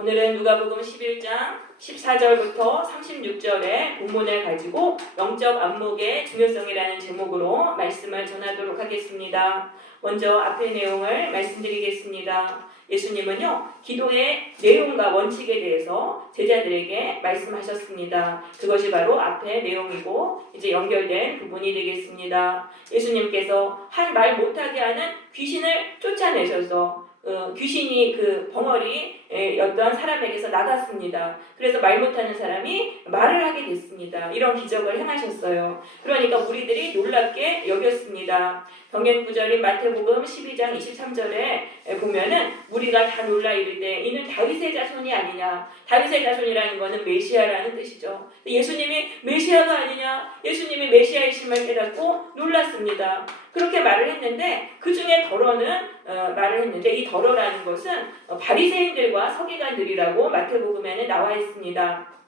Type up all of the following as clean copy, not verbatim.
오늘은 누가복음 11장 14절부터 36절의 본문을 가지고 영적 안목의 중요성이라는 제목으로 말씀을 전하도록 하겠습니다. 먼저 앞의 내용을 말씀드리겠습니다. 예수님은요, 기도의 내용과 원칙에 대해서 제자들에게 말씀하셨습니다. 그것이 바로 앞의 내용이고 이제 연결된 부분이 되겠습니다. 예수님께서 한 말 못하게 하는 귀신을 쫓아내셔서 귀신이 그 벙어리였던 사람에게서 나갔습니다. 그래서 말 못하는 사람이 말을 하게 됐습니다. 이런 기적을 행하셨어요. 그러니까 무리들이 놀랍게 여겼습니다. 병행 구절인 마태복음 12장 23절에 보면은 무리가 다 놀라 이르되 이는 다윗의 자손이 아니냐. 다윗의 자손이라는 것은 메시아라는 뜻이죠. 예수님이 메시아가 아니냐. 예수님이 메시아이심을 깨닫고 놀랐습니다. 그렇게 말을 했는데 그 중에 더러는 말을 했는데 이 더러라는 것은 바리새인들과 서기관들이라고 마태복음에는 나와 있습니다.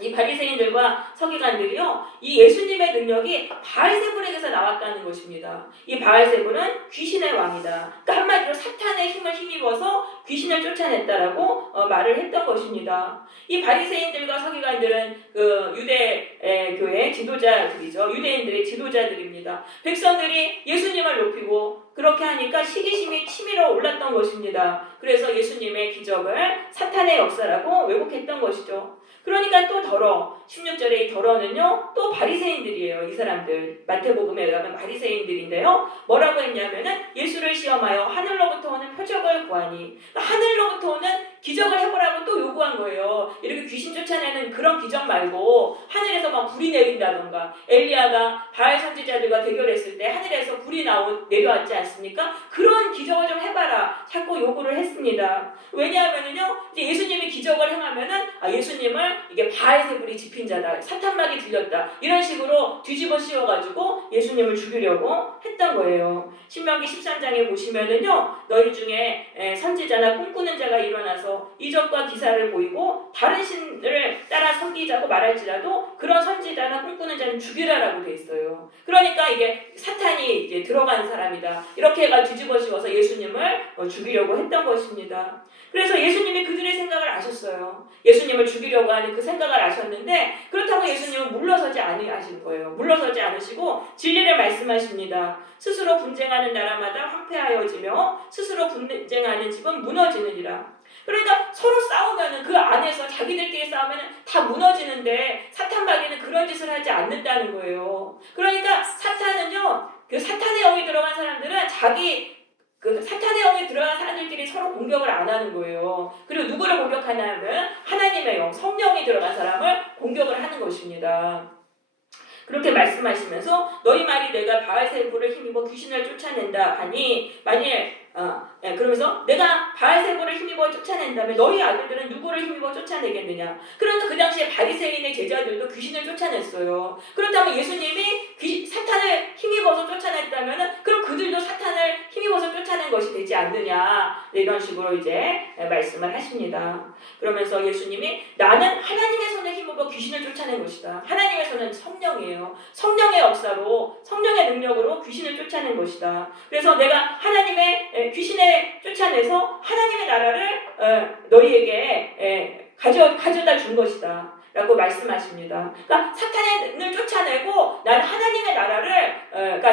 이 바리새인들과 서기관들이요, 이 예수님의 능력이 바알세불에게서 나왔다는 것입니다. 이 바알세불은 귀신의 왕이다. 그러니까 한마디로 사탄의 힘을 힘입어서 귀신을 쫓아냈다라고 말을 했던 것입니다. 이 바리새인들과 서기관들은 그 유대 교회 지도자들이죠. 유대인들의 지도자들입니다. 백성들이 예수님을 높이고 그렇게 하니까 시기심이 치밀어 올랐던 것입니다. 그래서 예수님의 기적을 사탄의 역사라고 왜곡했던 것이죠. 그러니까 또 더러, 16절에 이 더러는요, 또 바리새인들이에요. 이 사람들 마태복음에 의하면 바리새인들인데요, 뭐라고 했냐면은 예수를 시험하여 하늘로부터 오는 표적을 구하니, 하늘로부터 오는 기적을 해보라고 또 요구한 거예요. 이렇게 귀신 쫓아내는 그런 기적 말고 하늘에서 막 불이 내린다던가, 엘리야가 바알 선지자들과 대결했을 때 하늘에서 불이 내려왔지 않습니까? 그런 기적을 좀 해봐라 자꾸 요구를 했습니다. 왜냐하면은요, 이제 예수님이 기적을 행하면은 예수님을 이게 바알세불이 집힌 자다, 사탄막이 들렸다, 이런 식으로 뒤집어 씌워가지고 예수님을 죽이려고 했던 거예요. 신명기 13장에 보시면은요, 너희 중에 선지자나 꿈꾸는 자가 일어나서 이적과 기사를 보이고 다른 신을 따라 섬기자고 말할지라도 그런 선지자나 꿈꾸는 자는 죽이라라고 돼 있어요. 그러니까 이게 사탄이 이제 들어간 사람이다, 이렇게 해가 뒤집어 씌워서 예수님을 죽이려고 했던 것입니다. 그래서 예수님이 그들의 생각을 아셨어요. 예수님을 죽이려고 하는 그 생각을 아셨는데, 그렇다고 예수님은 물러서지 않으신 거예요. 물러서지 않으시고 진리를 말씀하십니다. 스스로 분쟁하는 나라마다 황폐하여지며 스스로 분쟁하는 집은 무너지느니라. 그러니까 서로 싸우면은 그 안에서 자기들끼리 싸우면은 다 무너지는데 사탄마귀는 그런 짓을 하지 않는다는 거예요. 그러니까 사탄은요, 그 사탄의 영이 들어간 사람들은 그 사탄의 영이 들어간 사람들끼리 서로 공격을 안 하는 거예요. 그리고 누구를 공격하냐면 하나님의 영, 성령이 들어간 사람을 공격을 하는 것입니다. 그렇게 말씀하시면서 너희 말이 내가 바알세불을 힘입어 귀신을 쫓아낸다 하니, 그러면서 내가 바알세불을 힘입어 쫓아낸다면 너희 아들들은 누구를 힘입어 쫓아내겠느냐. 그러니까 그 당시에 바리새인의 제자들도 귀신을 쫓아냈어요. 그렇다면 예수님이 사탄을 힘입어서 쫓아냈다면 그럼 그들도 사탄을 힘입어서 쫓아낸 것이 되지 않느냐, 이런 식으로 이제 말씀을 하십니다. 그러면서 예수님이 나는 하나님의 손에 힘입어 귀신을 쫓아낸 것이다. 하나님의 손은 성령이에요. 성령의 역사로, 성령의 능력으로 귀신을 쫓아낸 것이다. 그래서 내가 하나님의 귀신을 쫓아내서 하나님의 나라를 너희에게 가져다 준 것이다 라고 말씀하십니다. 그러니까 사탄을 쫓아내고 난 하나님의 나라를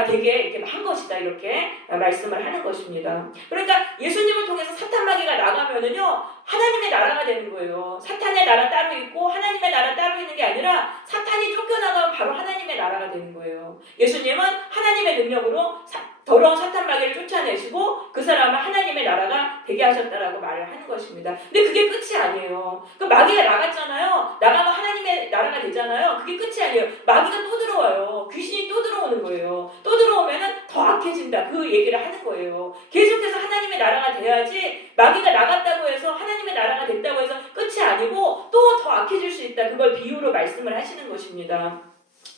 되게 이렇게 한 것이다, 이렇게 말씀을 하는 것입니다. 그러니까 예수님을 통해서 사탄마귀가 나가면은요, 하나님의 나라가 되는 거예요. 사탄의 나라 따로 있고 하나님의 나라 따로 있는 게 아니라 사탄이 쫓겨나가면 바로 하나님의 나라가 되는 거예요. 예수님은 하나님의 능력으로 더러운 사탄마귀를 쫓아내시고 그 사람을 하나님의 나라가 되게 하셨다라고 말을 하는 것입니다. 근데 그게 끝이 아니에요. 그 마귀가 나갔잖아요. 나가면 하나님의 나라가 되잖아요. 그게 끝이 아니에요. 마귀가 또 들어와요. 귀신이 또 들어오는 거예요. 또 들어오면은 더 악해진다, 그 얘기를 하는 거예요. 계속해서 하나님의 나라가 돼야지, 마귀가 나갔다고 해서 하나님의 나라가 됐다고 해서 끝이 아니고 또 더 악해질 수 있다, 그걸 비유로 말씀을 하시는 것입니다.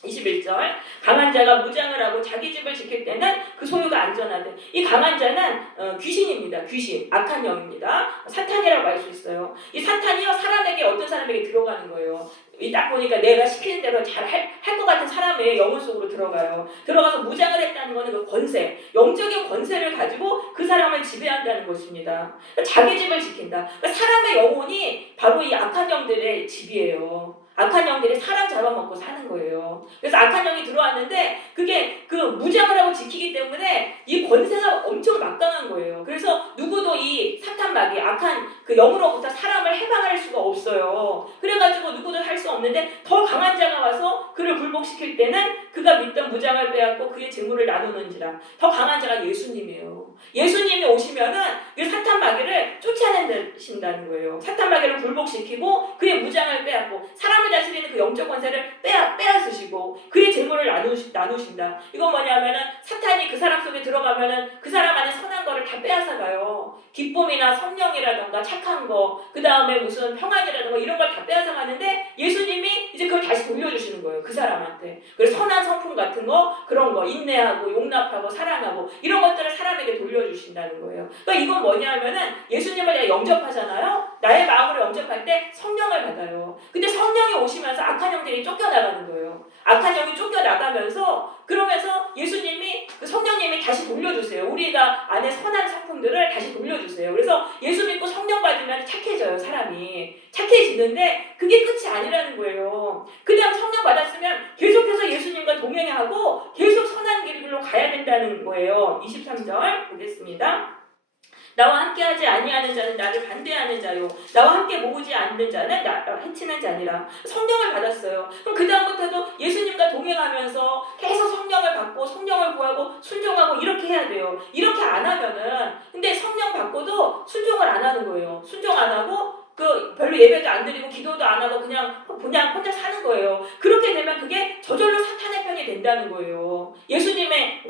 21절, 강한 자가 무장을 하고 자기 집을 지킬 때는 그 소유가 안전하되. 이 강한 자는 귀신입니다. 귀신, 악한 영입니다. 사탄이라고 할 수 있어요. 이 사탄이요, 어떤 사람에게 들어가는 거예요. 딱 보니까 내가 시키는 대로 잘 할 것 같은 사람의 영혼 속으로 들어가요. 들어가서 무장을 했다는 것은 그 권세, 영적인 권세를 가지고 그 사람을 지배한다는 것입니다. 그러니까 자기 집을 지킨다. 그러니까 사람의 영혼이 바로 이 악한 영들의 집이에요. 악한 영들이 사람 잡아먹고 사는 거예요. 그래서 악한 영이 들어왔는데 그게 그 무장을 하고 지키기 때문에 이 권세가 엄청 막강한 거예요. 그래서 누구도 이 사탄마귀, 악한 그 영으로부터 사람을 해방할 수가 없어요. 그래가지고 누구도 할 수 없는데 더 강한 자가 와서 그를 굴복시킬 때는 그가 믿던 무장을 빼앗고 그의 재물을 나누는지라. 더 강한 자가 예수님이에요. 예수님이 오시면은 이 사탄마귀를 쫓아내신다는 거예요. 사탄마귀를 굴복시키고 그의 무장을 빼앗고 사람을 다스리는 그 영적 권세를 빼앗으시고 그의 재물을 나누신다. 이건 뭐냐면은 사탄이 그 사람 속에 들어가면은 그 사람 안에 선한 거를 다 빼앗아가요. 기쁨이나 성령이라던가 착한 거, 그 다음에 무슨 평안이라던가 이런 걸 다 빼앗아가는데 예수님이 이제 그걸 다시 돌려주시는 거예요. 그 사람한테. 그래서 선한 성품 같은 거, 그런 거, 인내하고 용납하고 사랑하고 이런 것들을 사람에게 돌려주신다는 거예요. 그러니까 이건 뭐냐면은 예수님을 내가 영접하잖아요. 나의 마음으로 영접할 때 성령을 받아요. 근데 성령이 오시면서 악한 영들이 쫓겨나가는 거예요. 악한 영이 쫓겨나가면서 그러면서 예수님이 그 성령님이 다시 돌려주세요. 우리가 안에 선한 성품들을 다시 돌려주세요. 그래서 예수 믿고 성령 받으면 착해져요. 사람이 착해지는데 그게 끝이 아니라는 거예요. 그냥 성령 받았으면 계속해서 예수님과 동행하고 계속 선한 길로 가야 된다는 거예요. 23절 보겠습니다. 나와 함께하지 아니하는 자는 나를 반대하는 자요 나와 함께 모으지 않는 자는 나를 해치는 자니라. 성령을 받았어요. 그럼 그 다음부터도 예수님과 동행하면서 계속 성령을 받고 성령을 구하고 순종하고 이렇게 해야 돼요. 이렇게 안 하면은 근데 성령 받고도 순종을 안 하는 거예요. 순종 안 하고 그 별로 예배도 안 드리고 기도도 안 하고 그냥 혼자 사는 거예요. 그렇게 되면 그게 저절로 사탄의 편이 된다는 거예요. 예수님의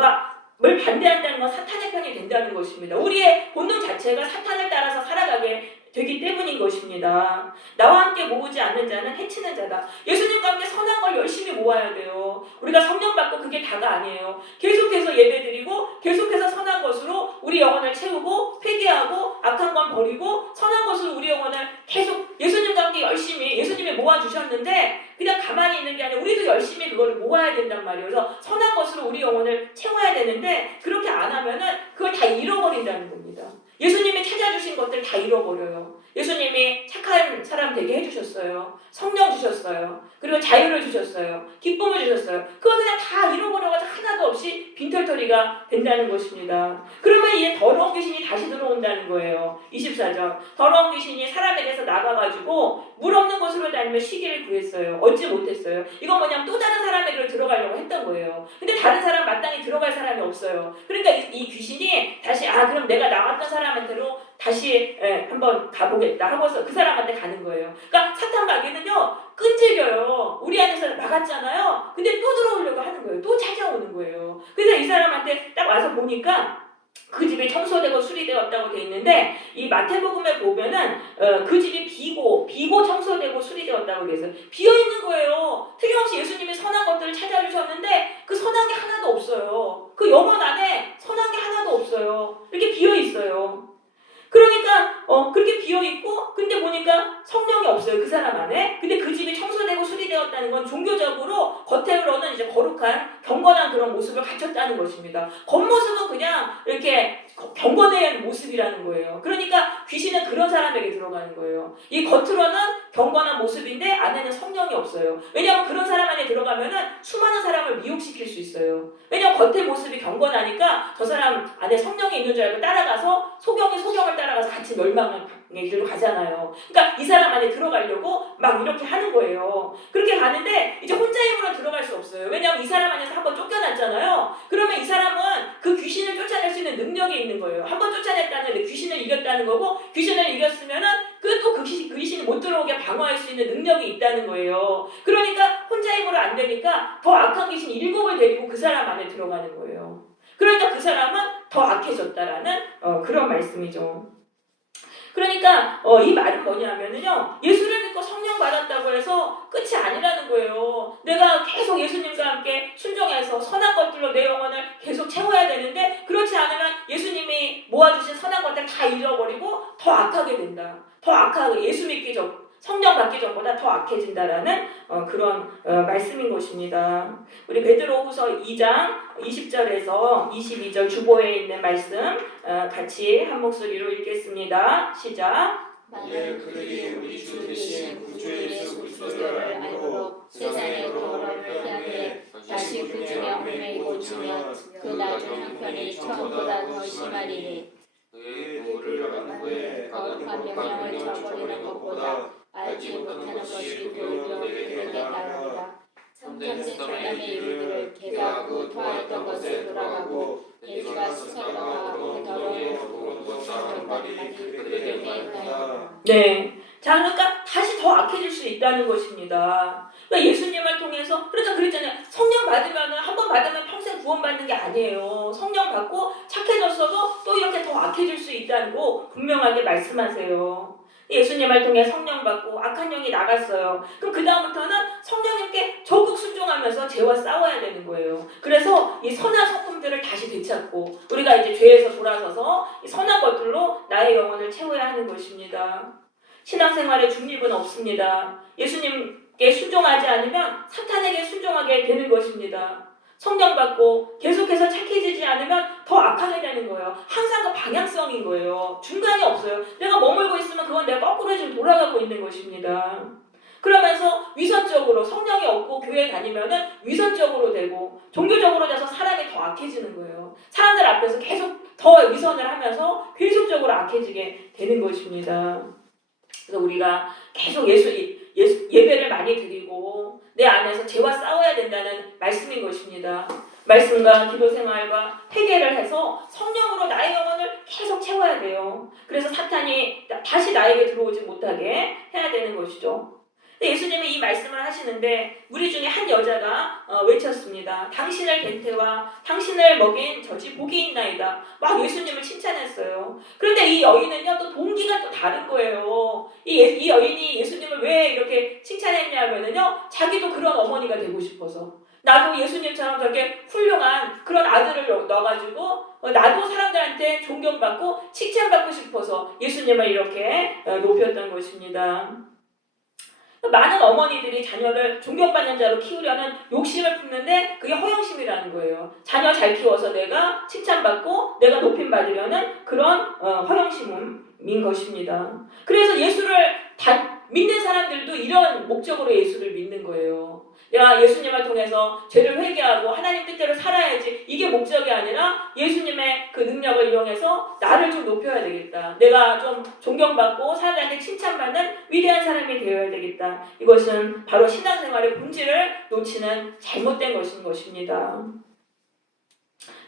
뭘 반대한다는 건 사탄의 편이 된다는 것입니다. 우리의 본능 자체가 사탄을 따라서 살아가게 되기 때문인 것입니다. 나와 함께 모으지 않는 자는 해치는 자다. 예수님과 함께 선한 걸 열심히 모아야 돼요. 우리가 성령 받고 그게 다가 아니에요. 계속해서 예배드리고 계속해서 선한 것으로 우리 영혼을 채우고 회개하고 악한 건 버리고 선한 것으로 우리 영혼을 계속 예수님과 함께 열심히 예수님이 모아주셨는데 그냥 가만히 있는 게 아니라 우리도 열심히 그거를 모아야 된단 말이에요. 그래서 선한 것으로 우리 영혼을 채워야 되는데 그렇게 안 하면은 그걸 다 잃어버린다는 겁니다. 예수님이 찾아주신 것들 다 잃어버려요. 예수님이 착한 사람 되게 해주셨어요. 성령 주셨어요. 그리고 자유를 주셨어요. 기쁨을 주셨어요. 그거 그냥 다 잃어버려가지고 하나도 없이 빈털터리가 된다는 것입니다. 그러면 이제 더러운 귀신이 다시 들어온다는 거예요. 24절. 더러운 귀신이 사람에게서 나가가지고 물 없는 곳으로 다니며 쉬기를 구했어요. 얻지 못했어요. 이건 뭐냐면 또 다른 사람에게로 들어가려고 했던 거예요. 근데 다른 사람 마땅히 들어갈 사람이 없어요. 그러니까 이 귀신이 다시 그럼 내가 나왔던 사람한테로 다시 한번 가보겠다 하고서 그 사람한테 가는 거예요. 그러니까 사탄 마귀는요 끈질겨요. 우리 안에서 나갔잖아요. 근데 또 들어오려고 하는 거예요. 또 찾아오는 거예요. 그래서 이 사람한테 딱 와서 보니까 그 집이 청소되고 수리되었다고 돼 있는데 이 마태복음에 보면은 그 집이 비고 청소되고 수리되었다고 돼 있어요. 비어 있는 거예요. 틀림없이 예수님이 선한 것들을 찾아주셨는데 그 선한 게 하나도 없어요. 그 영혼 안에 선한 게 하나도 없어요. 이렇게 비어 있어요. 그러니까 그렇게 비어있고 근데 보니까 성령이 없어요. 그 사람 안에. 근데 그 집이 청소되고 수리되었다는 건 종교적으로 겉으로는 이제 거룩한 경건한 그런 모습을 갖췄다는 것입니다. 겉모습은 그냥 이렇게 경건해야 모습이라는 거예요. 그러니까 귀신은 그런 사람에게 들어가는 거예요. 이 겉으로는 경건한 모습인데 안에는 성령이 없어요. 왜냐하면 그런 사람 안에 들어가면은 수많은 사람을 미혹시킬 수 있어요. 왜냐하면 겉의 모습이 경건하니까 저 사람 안에 성령이 있는 줄 알고 따라가서 소경을 따라가서 같이 멸망을 길로 가잖아요. 그러니까 이 사람 안에 들어가려고 막 이렇게 하는 거예요. 그렇게 가는데 이제 혼자 힘으로 들어갈 수 없어요. 왜냐하면 이 사람 안에서 한번 쫓겨났잖아요. 그러면 이 사람은 그 귀신을 쫓아낼 수 있는 능력이 있는 거예요. 한번 쫓아냈다는 게 귀신을 이겼다는 거고 귀신을 이겼으면은 그 귀신이 못 들어오게 방어할 수 있는 능력이 있다는 거예요. 그러니까 혼자 힘으로 안 되니까 더 악한 귀신 7을 데리고 그 사람 안에 들어가는 거예요. 그러니까 그 사람은 더 악해졌다라는 그런 말씀이죠. 그러니까 이 말은 뭐냐면요 예수를 믿고 성령 받았다고 해서 끝이 아니라는 거예요. 내가 계속 예수님과 함께 순종해서 선한 것들로 내 영혼을 계속 채워야 되는데 그렇지 않으면 예수님이 모아주신 선한 것들 다 잃어버리고 더 악하게 된다. 더 악하게 예수 믿기 성령 받기 전보다 더 악해진다라는 그런 말씀인 것입니다. 우리 베드로후서 2장 20절에서 22절 주보에 있는 말씀 같이 한 목소리로 읽겠습니다. 시작. 만일 그들이 우리 주 대신 구주 예수 그리스도를 알므로 세상의 도를 피하되 다시 그 중에 얽매이고 지면 그 낮은 형편이 처음보다 더 심하리니 그의 도를 알은 후에 거룩한 명령을 저버리는 것보다 알지 못하는 것이 도리어 내게 나으리라. 참된 사람의 이르기를 걔가 그 토하였던 것을 돌아가고 돼지가 수살다가 그더러운 온 것처럼 말이 그들에게 있나이다. 네. 자, 그러니까 다시 더 악해질 수 있다는 것입니다. 그러니까 예수님을 통해서, 그러니까 그랬잖아요. 성령 받으면, 한 번 받으면 평생 구원받는 게 아니에요. 성령 받고 착해졌어도 또 이렇게 더 악해질 수 있다는 거 분명하게 말씀하세요. 예수님을 통해 성령 받고 악한 영이 나갔어요. 그럼 그 다음부터는 성령님께 적극 순종하면서 죄와 싸워야 되는 거예요. 그래서 이 선한 성품들을 다시 되찾고 우리가 이제 죄에서 돌아서서 이 선한 것들로 나의 영혼을 채워야 하는 것입니다. 신앙생활에 중립은 없습니다. 예수님께 순종하지 않으면 사탄에게 순종하게 되는 것입니다. 성령 받고 계속해서 착해지지 않으면 더 악하게 되는 거예요. 항상 그 방향성인 거예요. 중간이 없어요. 내가 머물고 있으면 그건 내가 거꾸로 지금 돌아가고 있는 것입니다. 그러면서 위선적으로 성령이 없고 교회 다니면은 위선적으로 되고 종교적으로 돼서 사람이 더 악해지는 거예요. 사람들 앞에서 계속 더 위선을 하면서 계속적으로 악해지게 되는 것입니다. 그래서 우리가 계속 예배를 많이 드리고 내 안에서 죄와 싸워야 된다는 말씀인 것입니다. 말씀과 기도 생활과 회개를 해서 성령으로 나의 영혼을 계속 채워야 돼요. 그래서 사탄이 다시 나에게 들어오지 못하게 해야 되는 것이죠. 예수님이 이 말씀을 하시는데 우리 중에 한 여자가 외쳤습니다. 당신을 뵌 태와 당신을 먹인 젖이 복이 있나이다. 막 예수님을 칭찬했어요. 그런데 이 여인은요 또 동기가 또 다른 거예요. 이 여인이 예수님을 왜 이렇게 칭찬했냐면요 자기도 그런 어머니가 되고 싶어서 나도 예수님처럼 저렇게 훌륭한 그런 아들을 넣어가지고 나도 사람들한테 존경받고 칭찬받고 싶어서 예수님을 이렇게 높였던 것입니다. 많은 어머니들이 자녀를 존경받는 자로 키우려는 욕심을 품는데 그게 허영심이라는 거예요. 자녀 잘 키워서 내가 칭찬받고 내가 높임받으려는 그런 허영심인 것입니다. 그래서 예수를 믿는 사람들도 이런 목적으로 예수를 믿는 거예요. 내가 예수님을 통해서 죄를 회개하고 하나님 뜻대로 살아야지 이게 목적이 아니라 예수님의 그 능력을 이용해서 나를 좀 높여야 되겠다. 내가 좀 존경받고 사람들한테 칭찬받는 위대한 사람이 되어야 되겠다. 이것은 바로 신앙생활의 본질을 놓치는 잘못된 것인 것입니다.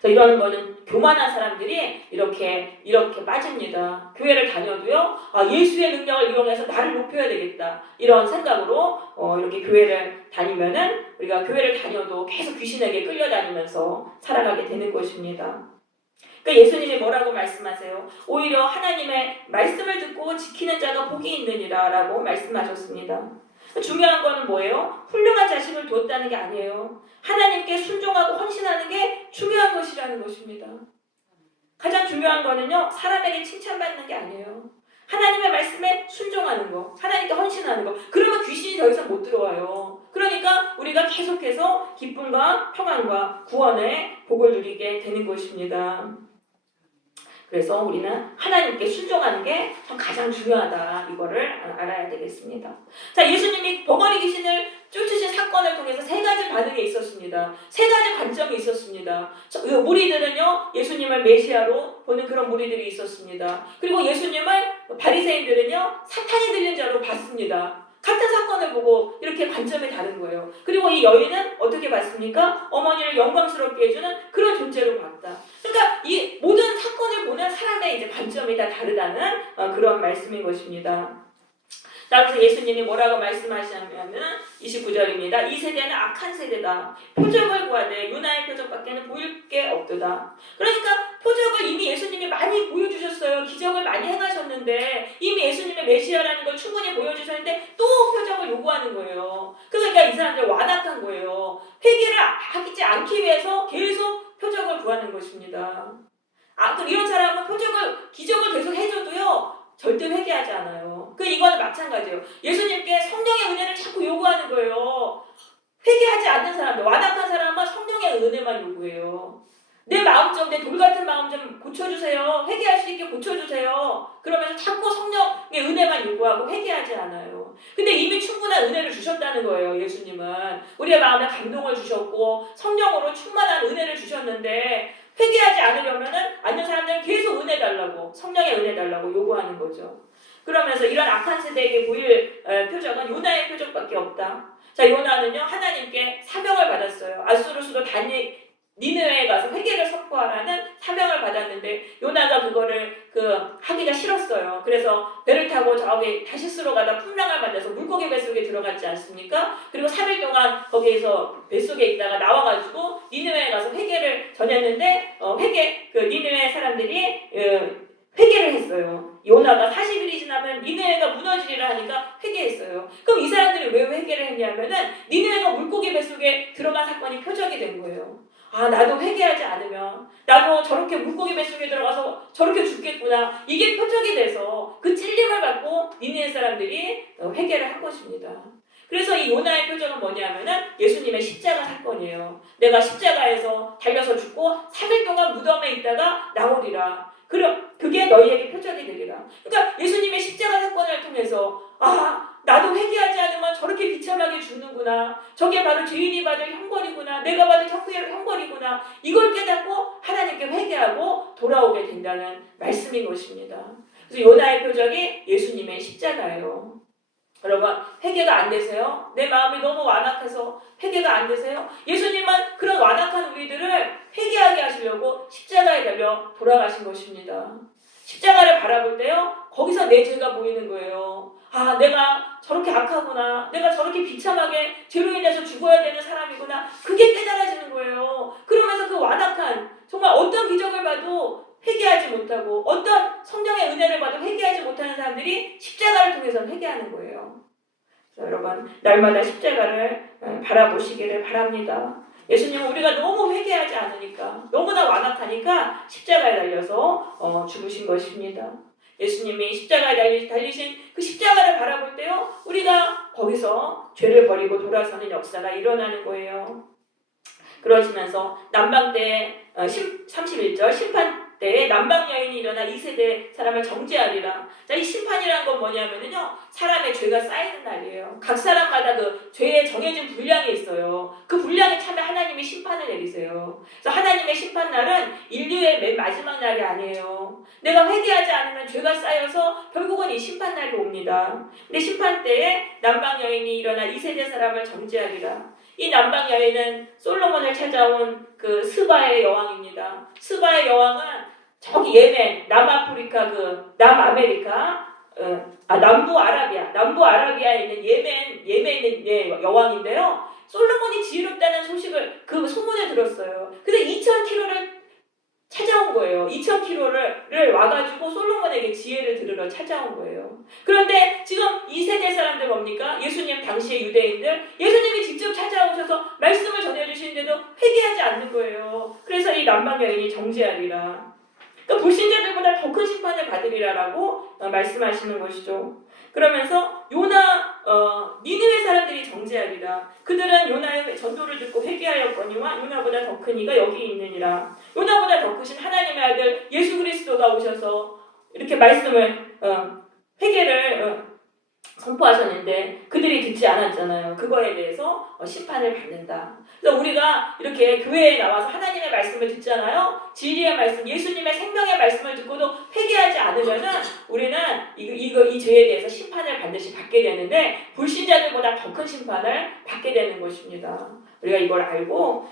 이런 거는 교만한 사람들이 이렇게 빠집니다. 교회를 다녀도요, 예수의 능력을 이용해서 나를 높여야 되겠다. 이런 생각으로 이렇게 교회를 다니면은 우리가 교회를 다녀도 계속 귀신에게 끌려다니면서 살아가게 되는 것입니다. 그러니까 예수님이 뭐라고 말씀하세요? 오히려 하나님의 말씀을 듣고 지키는 자가 복이 있느니라 라고 말씀하셨습니다. 중요한 거는 뭐예요? 훌륭한 자식을 두었다는 게 아니에요. 하나님께 순종하고 헌신하는 게 중요한 것이라는 것입니다. 가장 중요한 거는요, 사람에게 칭찬받는 게 아니에요. 하나님의 말씀에 순종하는 거, 하나님께 헌신하는 거. 그러면 귀신이 더 이상 못 들어와요. 그러니까 우리가 계속해서 기쁨과 평안과 구원의 복을 누리게 되는 것입니다. 그래서 우리는 하나님께 순종하는 게 가장 중요하다. 이거를 알아야 되겠습니다. 자, 예수님이 벙어리 귀신을 쫓으신 사건을 통해서 세 가지 반응이 있었습니다. 세 가지 관점이 있었습니다. 무리들은요, 예수님을 메시아로 보는 그런 무리들이 있었습니다. 그리고 예수님을 바리새인들은요, 사탄이 들린 자로 봤습니다. 같은 사건을 보고 이렇게 관점이 다른 거예요. 그리고 이 여인은 어떻게 봤습니까? 어머니를 영광스럽게 해주는 그런 존재로 봤다. 그러니까 이 모든 사건을 보는 사람의 이제 관점이 다 다르다는 그런 말씀인 것입니다. 그래서 예수님이 뭐라고 말씀하시냐면은 29절입니다. 이 세대는 악한 세대다. 표적을 구하되 요나의 표적밖에는 보일 게 없도다. 그러니까 표적을 이미 예수님이 많이 보여주셨어요. 기적을 많이 행하셨는데 이미 예수님의 메시아라는 걸 충분히 보여주셨는데 또 표적을 요구하는 거예요. 그러니까 이 사람들 완악한 거예요. 회개를 하지 않기 위해서 계속 표적을 구하는 것입니다. 그럼 이런 사람은 기적을 계속 해줘도요. 절대 회개하지 않아요. 이거는 마찬가지예요. 예수님께 성령의 은혜를 자꾸 요구하는 거예요. 회개하지 않는 사람들, 완악한 사람은 성령의 은혜만 요구해요. 내 마음 좀, 내 돌 같은 마음 좀 고쳐주세요. 회개할 수 있게 고쳐주세요. 그러면서 자꾸 성령의 은혜만 요구하고 회개하지 않아요. 근데 이미 충분한 은혜를 주셨다는 거예요. 예수님은 우리의 마음에 감동을 주셨고 성령으로 충만한 은혜를 주셨는데 회개하지 않는 사람들은 계속 은혜 달라고, 성령의 은혜 달라고 요구하는 거죠. 그러면서 이런 악한 세대에게 보일 표적은 요나의 표적밖에 없다. 자, 요나는요 하나님께 사명을 받았어요. 아수르 니느웨에 가서 회개를 선포하라는 사명을 받았는데 요나가 그거를 하기가 싫었어요. 그래서 배를 타고 저기 다시스로 가다 풍랑을 만나서 물고기 뱃속에 들어갔지 않습니까? 그리고 3일 동안 거기에서 뱃속에 있다가 나와가지고 니느웨에 가서 회개를 전했는데 니느웨 사람들이 회개를 했어요. 요나가 40일이 지나면 니느웨가 무너지리라 하니까 회개했어요. 그럼 이 사람들이 왜 회개를 했냐면은 니느웨가 물고기 뱃속에 들어간 사건이 표적이 된 거예요. 아, 나도 회개하지 않으면 나도 저렇게 물고기 뱃속에 들어가서 저렇게 죽겠구나. 이게 표적이 돼서 그 찔림을 받고 니느웨 사람들이 회개를 한 것입니다. 그래서 이 요나의 표적은 뭐냐면은 예수님의 십자가 사건이에요. 내가 십자가에서 달려서 죽고 3일 동안 무덤에 있다가 나오리라. 그게 너희에게 표적이 되리라. 그러니까 예수님의 십자가 사건을 통해서 나도 회개하지 않으면 저렇게 비참하게 죽는구나. 저게 바로 죄인이 받을 형벌이구나. 내가 받을 형벌이구나. 이걸 깨닫고 하나님께 회개하고 돌아오게 된다는 말씀인 것입니다. 그래서 요나의 표적이 예수님의 십자가예요. 여러분, 회개가 안 되세요? 내 마음이 너무 완악해서 회개가 안 되세요? 예수님은 그런 완악한 우리들을 회개하게 하시려고 십자가에 달려 돌아가신 것입니다. 십자가를 바라볼 때요, 거기서 내 죄가 보이는 거예요. 내가 저렇게 악하구나. 내가 저렇게 비참하게 죄로 인해서 죽어야 되는 사람이구나. 그게 깨달아지는 거예요. 그러면서 그 완악한, 정말 어떤 기적을 봐도 회개하지 못하고 어떤 성령의 은혜를 봐도 회개하지 못하는 사람들이 십자가를 통해서 회개하는 거예요. 그래서 여러분, 날마다 십자가를 바라보시기를 바랍니다. 예수님은 우리가 너무 회개하지 않으니까, 너무나 완악하니까 십자가에 달려서 죽으신 것입니다. 예수님이 십자가에 달리신 그 십자가를 바라볼 때요, 우리가 거기서 죄를 버리고 돌아서는 역사가 일어나는 거예요. 그러시면서 남방 때 31절 심판 때에 남방 여인이 일어나 2세대 사람을 정죄하리라. 자, 이 심판이라는 건 뭐냐면요, 사람의 죄가 쌓이는 날이에요. 각 사람마다 그 죄에 정해진 분량이 있어요. 그 분량에 차면 하나님이 심판을 내리세요. 그래서 하나님의 심판 날은 인류의 맨 마지막 날이 아니에요. 내가 회개하지 않으면 죄가 쌓여서 결국은 이 심판 날이 옵니다. 근데 심판 때에 남방 여인이 일어나 2세대 사람을 정죄하리라. 이 남방 여인은 솔로몬을 찾아온 그 스바의 여왕입니다. 스바의 여왕은 저기 예멘, 남아프리카, 남아메리카, 남부 아라비아에 있는 예멘의 여왕인데요. 솔로몬이 지혜롭다는 소식을, 그 소문을 들었어요. 그래서 2000km를 찾아온 거예요. 2000km를 와가지고 솔로몬에게 지혜를 들으러 찾아온 거예요. 그런데 지금 이 세대 사람들 뭡니까? 예수님 당시의 유대인들, 예수님이 직접 찾아오셔서 말씀을 전해주시는데도 회개하지 않는 거예요. 그래서 이 남방 여인이 정죄하리라. 그러니까 불신자들보다 더 큰 심판을 받으리라라고 말씀하시는 것이죠. 그러면서 니느웨 사람들이 정죄하리라. 그들은 요나의 전도를 듣고 회개하였거니와 요나보다 더 큰 이가 여기 있느니라. 요나보다 더 크신 하나님의 아들 예수 그리스도가 오셔서 이렇게 말씀을 회개를 선포하셨는데 그들이 듣지 않았잖아요. 그거에 대해서 심판을 받는다. 그래서 우리가 이렇게 교회에 나와서 하나님의 말씀을 듣잖아요. 진리의 말씀, 예수님의 생명의 말씀을 듣고도 회개하지 않으면은 우리는 이 죄에 대해서 심판을 반드시 받게 되는데 불신자들보다 더 큰 심판을 받게 되는 것입니다. 우리가 이걸 알고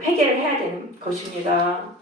회개를 해야 되는 것입니다.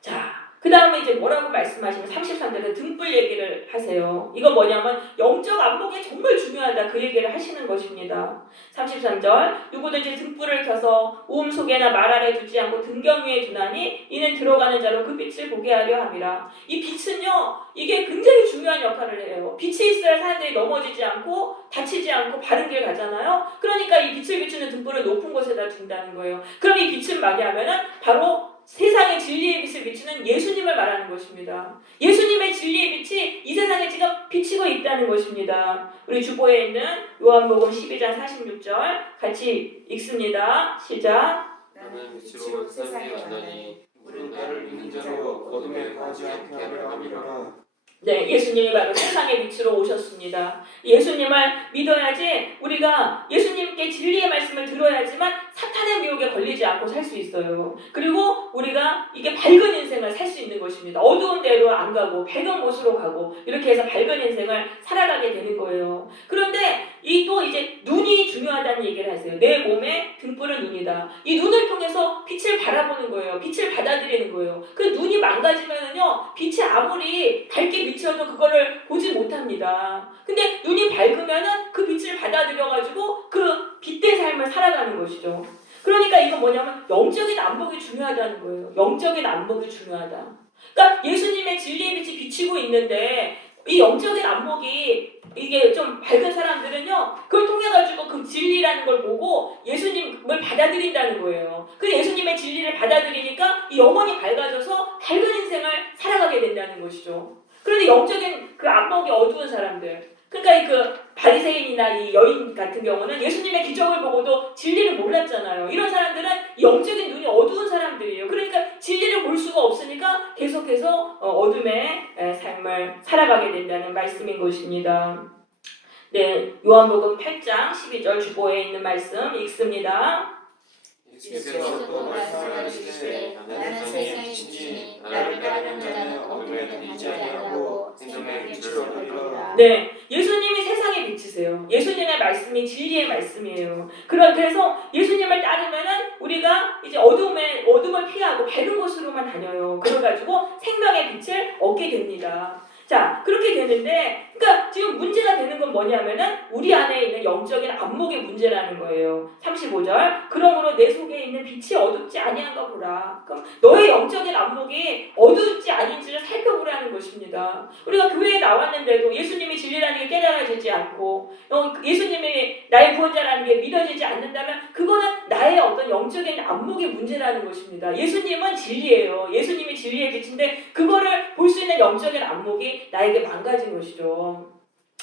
자, 그 다음에 이제 뭐라고 말씀하시면 33절에 등불 얘기를 하세요. 이거 뭐냐면 영적 안목이 정말 중요하다, 그 얘기를 하시는 것입니다. 33절, 누구든지 등불을 켜서 우음 속에나 말 아래 두지 않고 등경 위에 두나니 이는 들어가는 자로 그 빛을 보게 하려 함이라. 이 빛은요, 이게 굉장히 중요한 역할을 해요. 빛이 있어야 사람들이 넘어지지 않고 다치지 않고 바른 길 가잖아요. 그러니까 이 빛을 비추는 등불을 높은 곳에다 둔다는 거예요. 그럼 이 빛은 뭐냐면은 바로 세상에 진리의 빛을 비추는 예수님을 말하는 것입니다. 예수님의 진리의 빛이 이 세상에 지금 비치고 있다는 것입니다. 우리 주보에 있는 요한복음 12장 46절 같이 읽습니다. 시작. 나는 빛으로 세상에 왔나니 물은 나를 믿는 자로 어둠에 거하지 않게 하려 함이라. 네, 예수님이 바로 세상의 빛으로 오셨습니다. 예수님을 믿어야지 우리가 예수님께 진리의 말씀을 들어야지만 사탄의 미혹에 걸리지 않고 살 수 있어요. 그리고 우리가 이게 밝은 인생을 살 수 있는 것입니다. 어두운 데로 안 가고 밝은 곳으로 가고 이렇게 해서 밝은 인생을 살아가게 되는 거예요. 그런데 이 또 이제 눈이 중요하다는 얘기를 하세요. 내 몸의 등불은 눈이다. 이 눈을 통해서 빛을 바라보는 거예요. 빛을 받아들이는 거예요. 그 눈이 망가지면은요, 빛이 아무리 밝게 비춰도 그거를 보지 못합니다. 근데 눈이 밝으면은 그 빛을 받아들여가지고 그 빛된 삶을 살아가는 것이죠. 그러니까 이건 뭐냐면 영적인 안목이 중요하다는 거예요. 영적인 안목이 중요하다. 그러니까 예수님의 진리의 빛이 비치고 있는데 이 영적인 안목이 이게 좀 밝은 사람들은요, 그걸 통해 가지고 그 진리라는 걸 보고 예수님을 받아들인다는 거예요. 그 예수님의 진리를 받아들이니까 이 영혼이 밝아져서 밝은 인생을 살아가게 된다는 것이죠. 그런데 영적인 그 안목이 어두운 사람들, 그러니까 그 바리새인이나 이 여인 같은 경우는 예수님의 기적을 보고도 진리를 몰랐잖아요. 이런 사람들은 영적인 눈이 어두운 사람들이에요. 그러니까 진리를 볼 수가 없으니까 계속해서 어둠의 삶을 살아가게 된다는 말씀인 것입니다. 네, 요한복음 8장 12절 주보에 있는 말씀 읽습니다. 예수께서 또 말씀하시되 나는 세상의 빛이니 나를 따르는 자는 어둠에 다니지 아니하고 생명의 빛을 얻으리라. 네, 예수님이 세상의 빛이세요. 예수님의 말씀이 진리의 말씀이에요. 그래서 예수님을 따르면은 우리가 이제 어둠을 피하고 밝은 곳으로만 다녀요. 그래가지고 생명의 빛을 얻게 됩니다. 자, 그렇게 되는데, 그러니까 지금 문제가 되는 건 뭐냐면은 우리 안에 있는 영적인 안목의 문제라는 거예요. 35절. 그러므로 내 속에 있는 빛이 어둡지 아니한가 보라. 그럼 너의 영적인 안목이 어둡지 아닌지를 살펴보라는 것입니다. 우리가 교회에 나왔는데도 예수님이 진리라는 게 깨달아지지 않고 예수님이 나의 구원자라는 게 믿어지지 않는다면 그거는 나의 어떤 영적인 안목의 문제라는 것입니다. 예수님은 진리예요. 예수님이 진리의 빛인데 그거를 볼 수 있는 영적인 안목이 나에게 망가진 것이죠.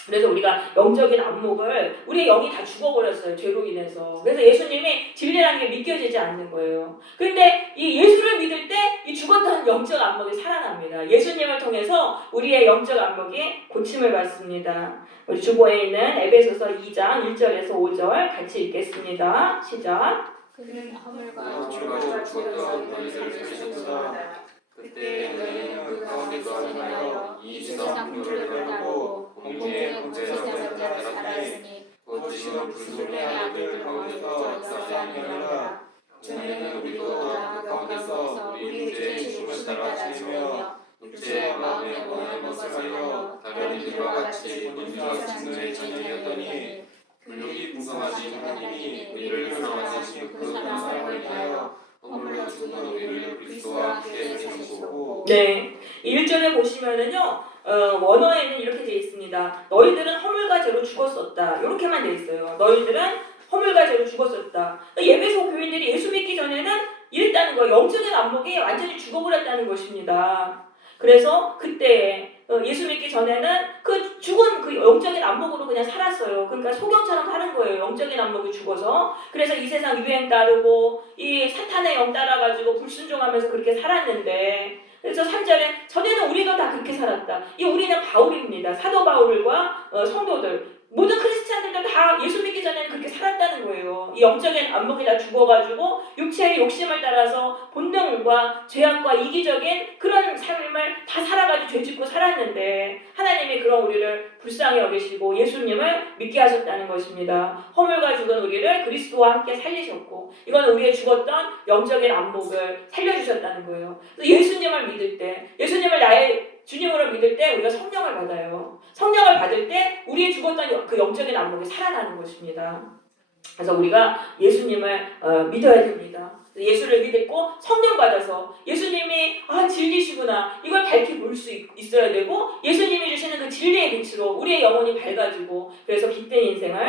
그래서 우리가 영적인 안목을 우리의 영이 다 죽어버렸어요. 죄로 인해서. 그래서 예수님이 진리라는 게 믿겨지지 않는 거예요. 그런데 이 예수를 믿을 때 이 죽었던 영적 안목이 살아납니다. 예수님을 통해서 우리의 영적 안목이 고침을 받습니다. 우리 주보에 있는 에베소서 2장 1절에서 5절 같이 읽겠습니다. 시작. 그는 허물과 죄와 죽었던 너희를 살리셨도다. 그때 너희는 그 가운데서 생하여 이 세상 풍조를 따르고 공중의 권세자들 따라 살았으니 곧 지금 불순종의 아들 가운데서 역사하지 아니하노라. 전에는 우리도 다 그 가운데서 우리 죄의 죽음을 따라 지으며 육체의 마음에 원하는 것을 하여 다른 이들과 같이 본주와 진노의 자녀이었더니 불육이 풍성하신 하나님이 우리를 사랑하신 그 사랑을 위하여 허물로 죽은 우리를 그리스도와 함께 살리시고. 네, 1절에 보시면은요, 원어에는 이렇게 되어 있습니다. 너희들은 허물과 죄로 죽었었다. 이렇게만 되어 있어요. 너희들은 허물과 죄로 죽었었다. 예배소 교인들이 예수 믿기 전에는 이랬다는 거예요. 영적인 안목이 완전히 죽어버렸다는 것입니다. 그래서 그때 예수 믿기 전에는 그 죽은 그 영적인 안목으로 그냥 살았어요. 그러니까 소경처럼 사는 거예요. 영적인 안목이 죽어서. 그래서 이 세상 유행 따르고 이 사탄의 영 따라가지고 불순종하면서 그렇게 살았는데, 그래서 3절에 전에는 우리가 다 그렇게 살았다. 이 우리는 바울입니다. 사도 바울과 성도들. 모든 크리스찬들도 다 예수 믿기 전에는 그렇게 살았다는 거예요. 이 영적인 안목이 다 죽어가지고 육체의 욕심을 따라서 본능과 죄악과 이기적인 그런 삶을 다 살아가지고 죄짓고 살았는데 하나님이 그런 우리를 불쌍히 여기시고 예수님을 믿게 하셨다는 것입니다. 허물과 죽은 우리를 그리스도와 함께 살리셨고 이건 우리의 죽었던 영적인 안목을 살려주셨다는 거예요. 그래서 예수님을 믿을 때, 예수님을 나의 주님으로 믿을 때 우리가 성령을 받아요. 성령을 받을 때 우리의 죽었던 그 영적인 안목이 살아나는 것입니다. 그래서 우리가 예수님을 믿어야 됩니다. 예수를 믿고 성령 받아서 예수님이 진리시구나 이걸 밝히 볼 수 있어야 되고 예수님이 주시는 그 진리의 빛으로 우리의 영혼이 밝아지고 그래서 빛된 인생을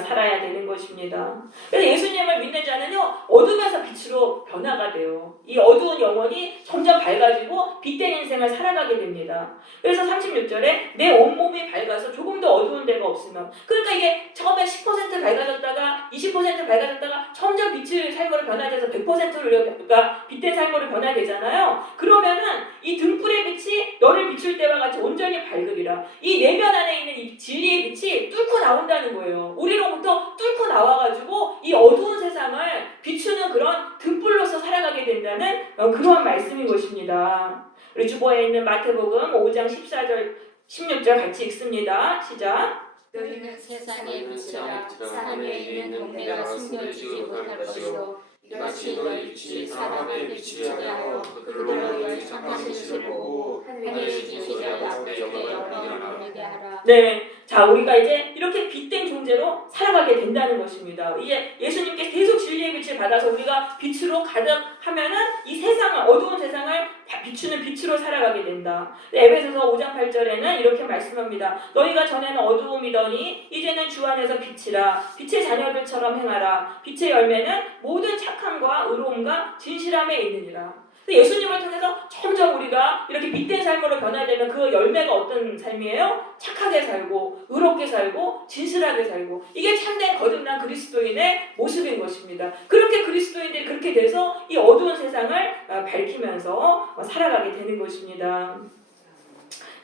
살아야 되는 것입니다. 그래서 예수님을 믿는 자는요 어둠에서 빛으로 변화가 돼요. 이 어두운 영혼이 점점 밝아지고 빛된 인생을 살아가게 됩니다. 그래서 36절에 내 온몸이 밝아서 조금 더 어두운 데가 없으면 그러니까 이게 처음에 10% 밝아졌다가 20% 밝아졌다가 점점 빛의 삶으로 변화돼서 100%로 우리가 빛된 삶으로 변화되잖아요. 그러면은 이 등불의 빛이 너를 비출 때와 같이 온전히 밝으리라. 이 내면 안에 있는 이 진리의 빛이 뚫고 나온다는 거예요. 우리로부터 뚫고 나와가지고 이 어두운 세상을 비추는 그런 등불로서 살아가게 된다는 그러한 말씀인 것입니다. 우리 주보에 있는 마태복음 5장 14절 16절 같이 읽습니다. 시작. 너희는 세상의 빛이라. 사람에 있는 동네가 숨겨지지 못할 것이요 이같이 너희 빛이 사람의 빛이 되어 그들로 너희 착한 짓을 보고 하늘의 빛이 되어 아버지의 영광을 누리게 하라. 네, 자 우리가 이제 이렇게 빛된 존재로 살아가게 된다는 것입니다. 이제 예수님께 계속 진리의 빛을 받아서 우리가 빛으로 가득하면은 이 세상을 어두운 세상을 비추는 빛으로 살아가게 된다. 에베소서 5장 8절에는 이렇게 말씀합니다. 너희가 전에는 어두움이더니 이제는 주 안에서 빛이라. 빛의 자녀들처럼 행하라. 빛의 열매는 모든 착함과 의로움과 진실함에 있느니라. 예수님을 통해서 점점 우리가 이렇게 빛된 삶으로 변화되면 그 열매가 어떤 삶이에요? 착하게 살고 의롭게 살고 진실하게 살고 이게 참된 거듭난 그리스도인의 모습인 것입니다. 그렇게 그리스도인들이 그렇게 돼서 이 어두운 세상을 밝히면서 살아가게 되는 것입니다.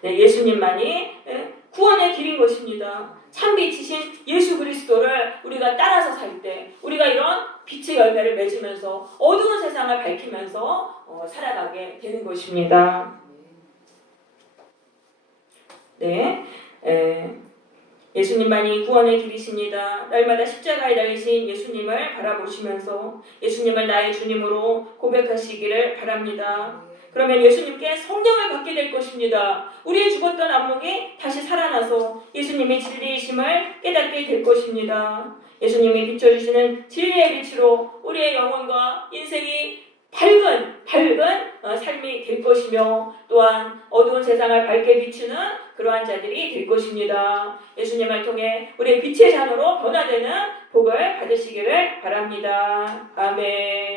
네, 예수님만이 구원의 길인 것입니다. 참빛이신 예수 그리스도를 우리가 따라서 살 때 우리가 이런 빛의 열매를 맺으면서 어두운 세상을 밝히면서 살아가게 되는 것입니다. 네, 예수님만이 구원의 길이십니다. 날마다 십자가에 달리신 예수님을 바라보시면서 예수님을 나의 주님으로 고백하시기를 바랍니다. 그러면 예수님께 성령을 받게 될 것입니다. 우리의 죽었던 안목이 다시 살아나서 예수님의 진리이심을 깨닫게 될 것입니다. 예수님이 비춰주시는 진리의 빛으로 우리의 영혼과 인생이 밝은 삶이 될 것이며 또한 어두운 세상을 밝게 비추는 그러한 자들이 될 것입니다. 예수님을 통해 우리의 빛의 잔으로 변화되는 복을 받으시기를 바랍니다. 아멘.